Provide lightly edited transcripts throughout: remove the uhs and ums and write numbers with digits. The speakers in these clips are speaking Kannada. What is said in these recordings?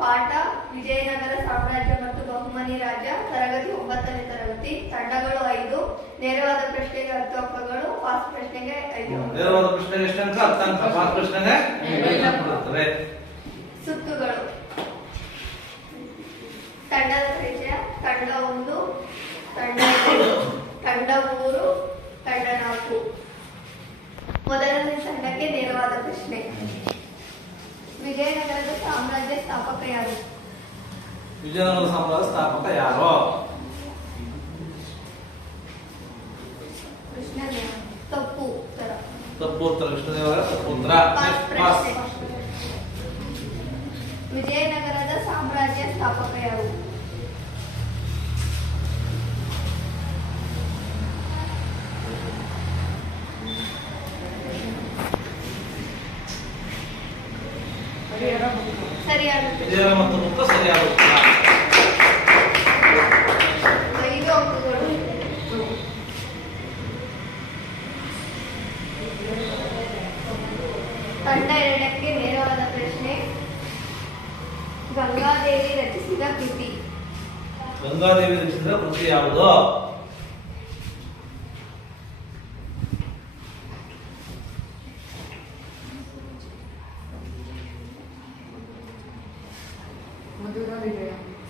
ಪಾಠ ವಿಜಯನಗರ ಸಾಮ್ರಾಜ್ಯ ಮತ್ತು ಬಹುಮನಿ ರಾಜ್ಯ, ತರಗತಿ 9ನೇ ತರಗತಿ. ತಂಡಗಳು 5, ನೇರವಾದ ಪ್ರಶ್ನೆಗೆ 10 ಅಂಕಗಳು, ಫಾಸ್ಟ್ ಪ್ರಶ್ನೆಗೆ 5. ನೇರವಾದ ಪ್ರಶ್ನೆಗೆ ಎಷ್ಟು ಅಂಕ? 10 ಅಂಕ. ಫಾಸ್ಟ್ ಪ್ರಶ್ನೆಗೆ 5 ಅಂಕ ಬರುತ್ತದೆ. ಸುತ್ತುಗಳು. ತಂಡದ ಪರಿಚಯ: ತಂಡ 1, ತಂಡ 2, ತಂಡ 3, ತಂಡ 4. ಮೊದಲನೇ ತಂಡಕ್ಕೆ ನೇರವಾದ ಪ್ರಶ್ನೆ: ವಿಜಯನಗರದ ಸಾಮ್ರಾಜ್ಯ ಸ್ಥಾಪಕ ಯಾರು? ವಿಜಯನಗರ ಸಾಮ್ರಾಜ್ಯ ಸ್ಥಾಪಕ ಯಾರು? ಕೃಷ್ಣದೇವ. ತಪ್ಪು ಉತ್ತರ. ತಪ್ಪು ಉತ್ತರ. ಕೃಷ್ಣದೇವರಾಯ ತಪ್ಪು ಉತ್ತರ. ವಿಜಯನಗರದ ಸಾಮ್ರಾಜ್ಯ ಸ್ಥಾಪಕ ಯಾರು? ಸರಿಯಾದ ವಿಜಯ ಮತ್ತು ಮುಕ್ತ ಸರಿಯಾದ ಉತ್ತರ. 5 ಅಂಕಗಳು. ತಂಡ 2ಕ್ಕೆ ನೇರವಾದ ಪ್ರಶ್ನೆ: ಗಂಗಾದೇವಿ ರಚಿಸಿದ ಕೃತಿ. ಗಂಗಾದೇವಿ ರಚಿಸಿದ ಕೃತಿ ಯಾವುದು?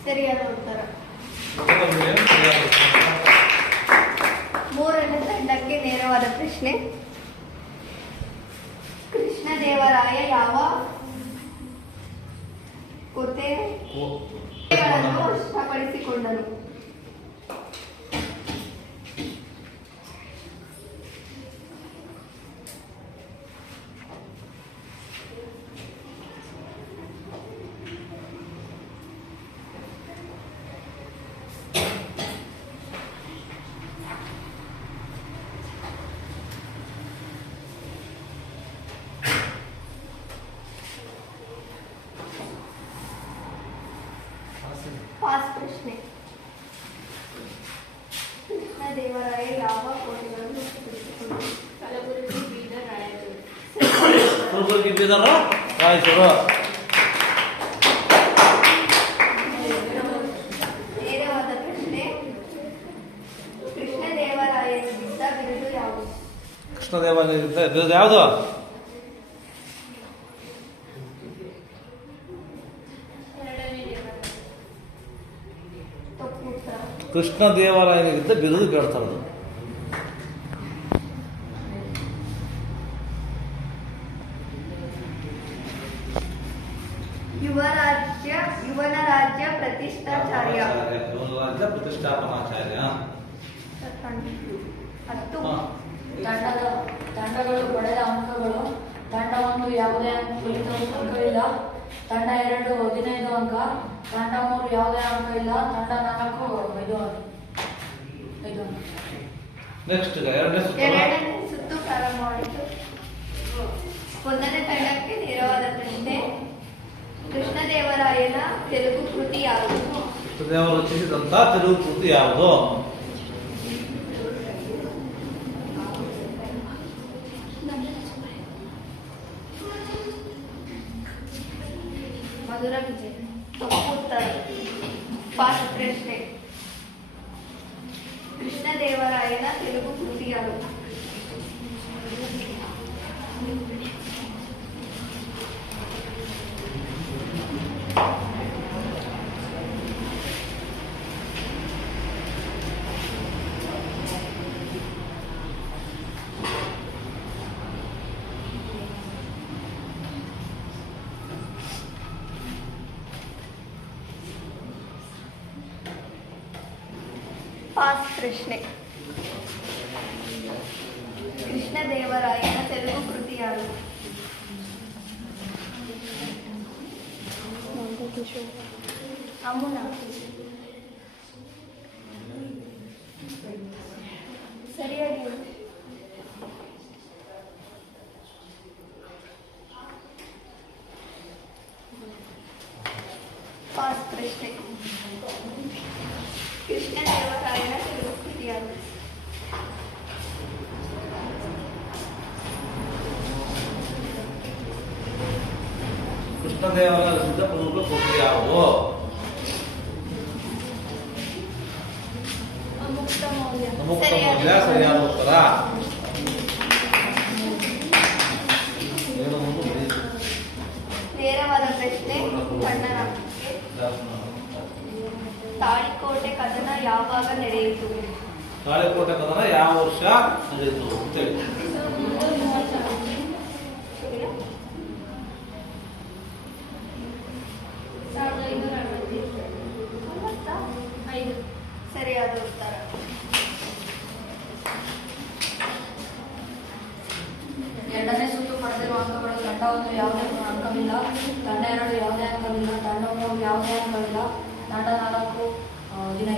ಸರಿಯಾದ ಉತ್ತರ. 3ನೇ ತಂಡಕ್ಕೆ ನೇರವಾದ ಪ್ರಶ್ನೆ: ಕೃಷ್ಣದೇವರಾಯ ಯಾವ ಕೋಟೆಗಳನ್ನು ವಶಪಡಿಸಿಕೊಂಡನು? ಫಾಸ್ಟ್ ಪ್ರಶ್ನೆ: ಕೃಷ್ಣದೇವರಾಯ ಯಾವ ಕೋಟೆಗಳನ್ನು ವಶಪಡಿಸಿಕೊಂಡನು? ಕಲಬುರಗಿ, ಬೀದರ್, ರಾಯಚೂರು. ಕಲಬುರಗಿ, ಬೀದರ್, ರಾಯಚೂರು. ನೇರವಾದ ಪ್ರಶ್ನೆ: ಕೃಷ್ಣದೇವರಾಯನಿಗಿದ್ದ ಬಿರುದು ಯಾವುದು? ಕೃಷ್ಣದೇವರಾಯನಿಗಿದ್ದ ಬಿರುದು ಯಾವುದು? ಕೃಷ್ಣದೇವರಾಯನಿಗಿದ್ದ ಬಿರುದು ಕೇಳ್ತಾರೆ. ಯುವನ ರಾಜ್ಯ ಪ್ರತಿಷ್ಠಾಚಾರ್ಯ. ರಾಜ್ಯ ಪ್ರತಿಷ್ಠಾಪನಾಚಾರ್ಯ. 10. ತಂಡಗಳು ಪಡೆದ ಅಂಕಗಳು: ತಂಡ 1 ಯಾವುದೇ ಅಂಕಗಳಿಲ್ಲ, ತಂಡ 2 15 ಅಂಕ, ತಂಡ 3 ಯಾವುದೇ ಅಂಕ ಇಲ್ಲ, ತಂಡ 4 5 ಅಂಕ. ನೆಕ್ಸ್ಟ್ ಎರಡನೇ ಸುತ್ತು ಪ್ರಾರಂಭವಾಯಿತು. 1ನೇ ತಂಡಕ್ಕೆ ನೇರವಾದ ಪ್ರಶ್ನೆ: ಕೃಷ್ಣದೇವರಾಯನ ತೆಲುಗು ಕೃತಿ ಯಾವುದು? ಕೃಷ್ಣದೇವರು ರಚಿಸಿದಂತ ತೆಲುಗು ಕೃತಿ ಯಾವುದು? ಮಧುರ ವಿಜಯ. ತಪ್ಪು ಉತ್ತರ. ಫಾಸ್ಟ್ ಪ್ರಶ್ನೆ: ಕೃಷ್ಣದೇವರಾಯನ ತೆಲುಗು ಕೃತಿ ಯಾವುದು? ಫಾಸ್ಟ್ ಪ್ರಶ್ನೆ: ಕೃಷ್ಣದೇವರಾಯನ ತೆಲುಗು ಕೃತಿ ಯಾವುದು? ಅಮ್ಮುನ. ಸರಿಯಾಗಿ ಫಾಸ್ಟ್ ಪ್ರಶ್ನೆ: ಕೃಷ್ಣದೇವರಾಯನ ತೆಲುಗು ಕೃತಿ ಯಾವುದು? ಕೃಷ್ಣ ದೇವಾಲಯದ ಸಿದ್ಧ ಪ್ರಮುಖ ಕೋಟೆ ಯಾವುದು? ಮುಕ್ತ ಮೌಲ್ಯ. ಮುಕ್ತ ಮೌಲ್ಯ ಸರಿಯಾದ ಉತ್ತರ. ನೇರವಾದ ಪ್ರಶ್ನೆ ಕಣ್ಣನಾಕೆ. ತಾಳಿಕೋಟೆ ಕದನ ಯಾವಾಗ ನಡೆಯಿತು? ತಾಳಿಕೋಟೆ ಕದನ ಯಾವ ವರ್ಷ ನಡೆಯಿತು ಅಂತೇಳಿ. ಸರಿಯಾದ ಉತ್ತರ. ಎರಡನೇ ಸುತ್ತು ಪಡೆದಿರುವ ಅಂಕಗಳು ತಂಡ 1 ಯಾವುದೇ ಅಂಕವಿಲ್ಲ, ತಂಡ 2 ಯಾವುದೇ ಅಂಕವಿಲ್ಲ, ತಂಡ 3 ಯಾವುದೇ ಅಂಕವಿಲ್ಲ, ತಂಡ 4 15.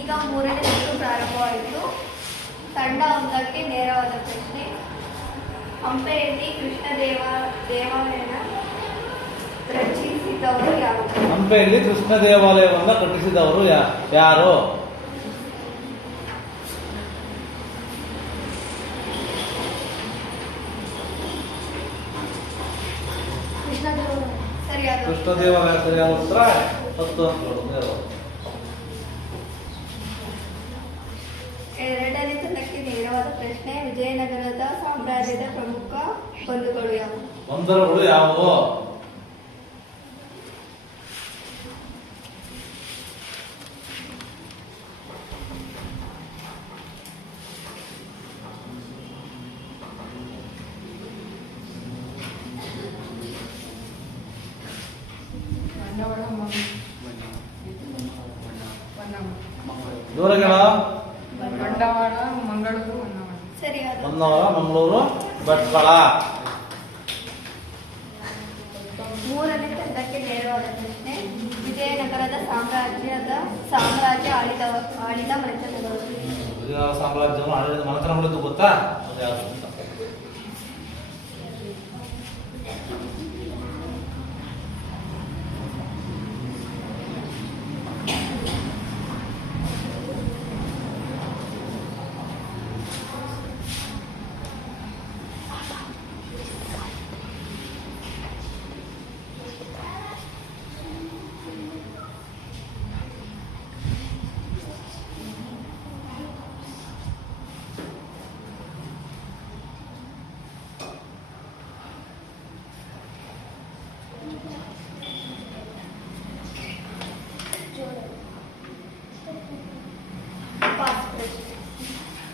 ಈಗ ಮೂರನೇ ಸುತ್ತು ಪ್ರಾರಂಭವಾಯಿತು. ತಂಡ 1ಕ್ಕೆ ನೇರವಾದ ಪ್ರಶ್ನೆ. ಹಂಪೆಯಲ್ಲಿ ಕೃಷ್ಣ ದೇವಾಲಯನ ರಚಿಸಿದವರು ಯಾರು? ಹಂಪೆಯಲ್ಲಿ ಕೃಷ್ಣ ದೇವಾಲಯವನ್ನು ಕಟ್ಟಿಸಿದವರು ಯಾರು? ಸರಿಯಾದ ಕೃಷ್ಣ ದೇವಾಲಯ ಸರಿಯಾದ ಉತ್ತರ. 10 ಅಂಕಗಳು. ಎರಡನೇ ತಂಡಕ್ಕೆ ನೇರವಾದ ಪ್ರಶ್ನೆ. ವಿಜಯನಗರದ ಸಾಮ್ರಾಜ್ಯದ ಪ್ರಮುಖ ಬಂಧುಗಳು ಯಾವುವು? ಬಂದರುಗಳು ಯಾವುವು? ಜೋರಗಳ ಬಂಡವಾಳ, ಮಂಗಳೂರು, ಹೊನ್ನಾವರ. ಸರಿಯಾದ ಹೊನ್ನಾವರ, ಮಂಗಳೂರು, ಭಟ್ಕಳ. ಮೂರನೇ ತಂಡಕ್ಕೆ ನೇರವಾದ ಪ್ರಶ್ನೆ. ವಿಜಯನಗರದ ಸಾಮ್ರಾಜ್ಯ ಆಳಿದ ಮನೆತನಗಳು? ವಿಜಯನಗರ ಸಾಮ್ರಾಜ್ಯವನ್ನು ಆಳಿದ ಮನೆತನಗಳು ಗೊತ್ತಾ? ಅದು ಯಾವುದು ಅಂತ.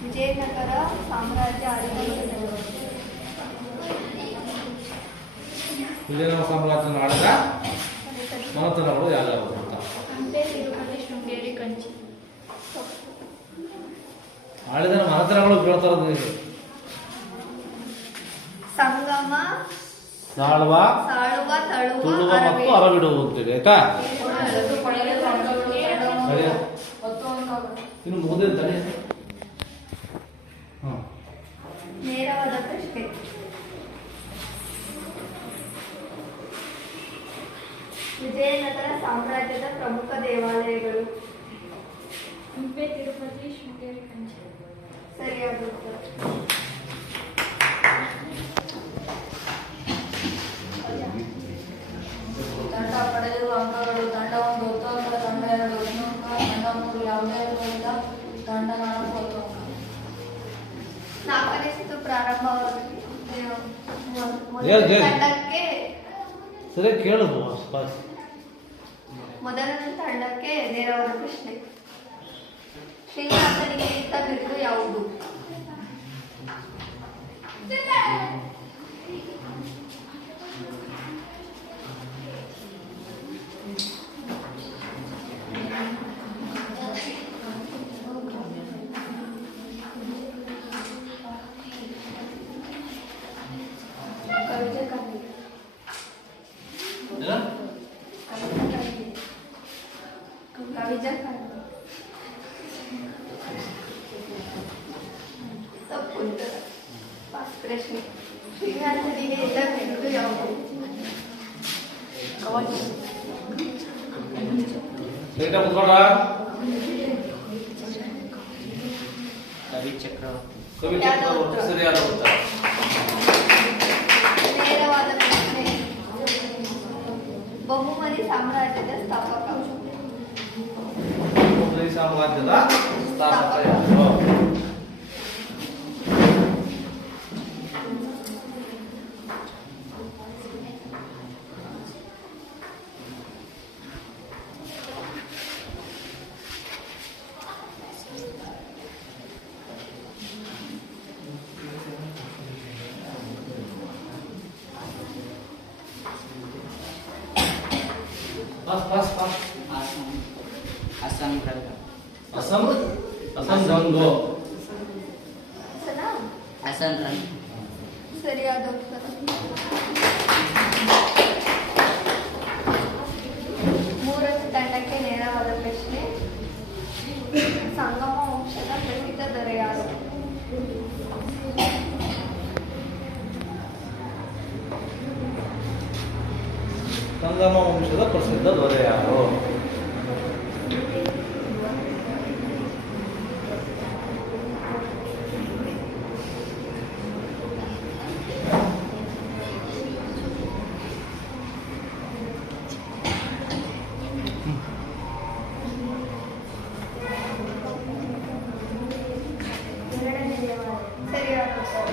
ವಿಜಯನಗರ ಸಾಮ್ರಾಜ್ಯ ಆಳಿದ ಮನೆತನಗಳು? ವಿಜಯನಗರ ಸಾಮ್ರಾಜ್ಯವನ್ನು ಆಳಿದ ಮನೆತನಗಳು ಯಾವ್ಯಾವು ಅಂತ. ಹಂಪೆ, ತಿರುಪತಿ, ಶೃಂಗೇರಿ, ಕಂಚಿ. ಆಳಿದ ಮನೆತನಗಳು ಕೇಳ್ತಾರ. ಸಂಗಮ, ಸಾಳುವ, ತಳುವ, ತುಳುವ ಮತ್ತು ಅರಬಿಡು ಅಂತೇಳಿ ಆಯ್ತಾ. ಸುತ್ತು ಪಡೆದಿರುವ ಅಂಕಗಳು ತಂಡ 1 10 ಅಂಕಗಳು. ಇನ್ನು ಮುಗಿದ ತಡೆ. ನೇರವಾದ ಪ್ರಶ್ನೆ. ವಿಜಯನಗರ ಸಾಮ್ರಾಜ್ಯದ ಪ್ರಮುಖ ದೇವಾಲಯಗಳು? ಹಂಪೆ, ತಿರುಪತಿ, ಶೃಂಗೇರಿ, ಕಂಚಿ. ಸರಿಯಾದ ಉತ್ತರ. ತಂಡ ಪಡೆದಿರುವ ಅಂಕಗಳು ತಂಡ 1 10 ಅಂಕ, ತಂಡ 2 1 ಅಂಕ, ತಂಡ 3 ಯಾವುದೇ ಅಂಕವಿಲ್ಲ, ತಂಡ 4 10 ಅಂಕ. ನಾಲ್ಕನೇ ಸುತ್ತು ಪ್ರಾರಂಭವಾಗಿದೆ. ಹೇಳು. ತಂಡಕ್ಕೆ ಸರಿ ಕೇಳು. ಮೊದಲನೇ ತಂಡಕ್ಕೆ ನೇರವಾದ ಪ್ರಶ್ನೆ. ಶ್ರೀನಾಥನಿಗೆ ಇದ್ದ ಬಿರುದು ಯಾವುದು? ತಪ್ಪು ಉತ್ತರ. ಫಸ್ಟ್ ಪ್ರಶ್ನೆ. ಶ್ರೀನಾಥನಿಗೆ ಇದ್ದ ಬಿರುದು ಯಾವುದು? ಕವಿ ಚಕ್ರವರ್ತಿ ಸರಿಯಾದ ಉತ್ತರ. ರಾಜ್ಯದ ಸ್ಥಾಪಕ ಯಾರು? Pas. Asam berapa? Asam Ganggo. Sana? Asam berapa? ಸರಿಯಾದ ಉತ್ತರ. ಮೂರನೇ ತಂಡಕ್ಕೆ ನೇರವಾದ ಪ್ರಶ್ನೆ. ಸಂಗಮ ವಂಶದ ಪ್ರಸಿದ್ಧ ದೊರೆ ಯಾರು? ಸಂಗಮ ವಂಶದ ಪ್ರಸಿದ್ಧ ದೊರೆ ಯಾರು? ಸರಿಯಾದ ಉತ್ತರ.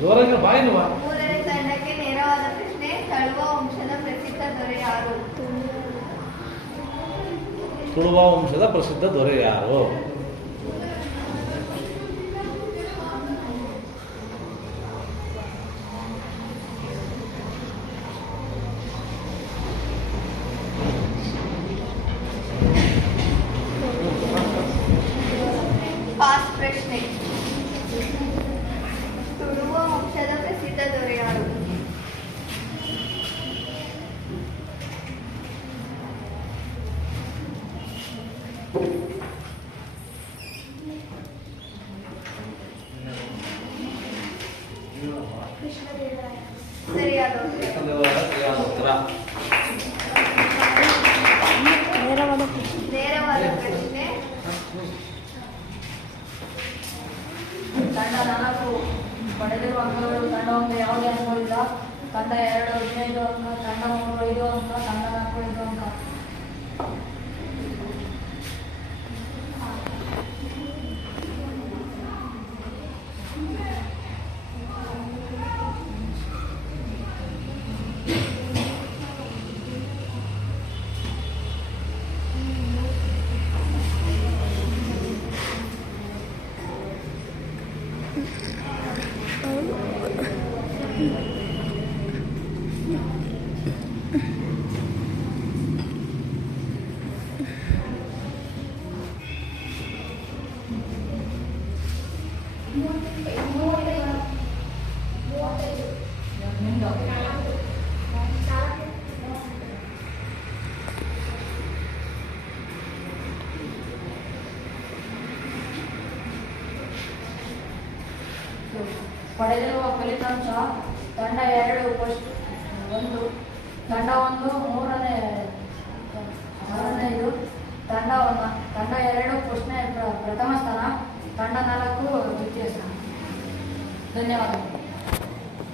ಜೋರಾಗಿ ಬಾಯಿನುವ. ಮೂರನೇ ತಂಡಕ್ಕೆ ನೇರವಾದ ಪ್ರಶ್ನೆ. ತಳುವ ವಂಶದ ಪ್ರಸಿದ್ಧ ದೊರೆ ಯಾರು? ತುಳುವ ವಂಶದ ಪ್ರಸಿದ್ಧ ದೊರೆ ಯಾರು? ಪಾಸ್ ಪ್ರಶ್ನೆ. ತುಳುವ ವಂಶದ ಪ್ರಸಿದ್ಧ ದೊರೆ ಯಾರು? ಸರಿಯಾದ ಉತ್ತರ. ಸರಿಯಾದ ಉತ್ತರ. ನೇರವಾದ ಪ್ರಶ್ನೆ. ತಂಡ 4 ಪಡೆದಿರುವ ಅಂಕಗಳು. ತಂಡ 1 ಯಾವುದೇ ಅಂಕವಿಲ್ಲ. ತಂಡ 2 15 ಅಂಕ, ತಂಡ 3 5 ಅಂಕ, ತಂಡ 4 5 ಅಂಕ. ಪಡೆದಿರುವ ಫಲಿತಾಂಶ. ತಂಡ 2 ಫಸ್ಟ್ 1, ತಂಡ 1 ಮೂರನೇದು, ತಂಡ 2 ಪ್ರಶ್ನೆ ಪ್ರಥಮ ಸ್ಥಾನ, ತಂಡ 4 ದ್ವಿತೀಯ ಸ್ಥಾನ. ಧನ್ಯವಾದಗಳು.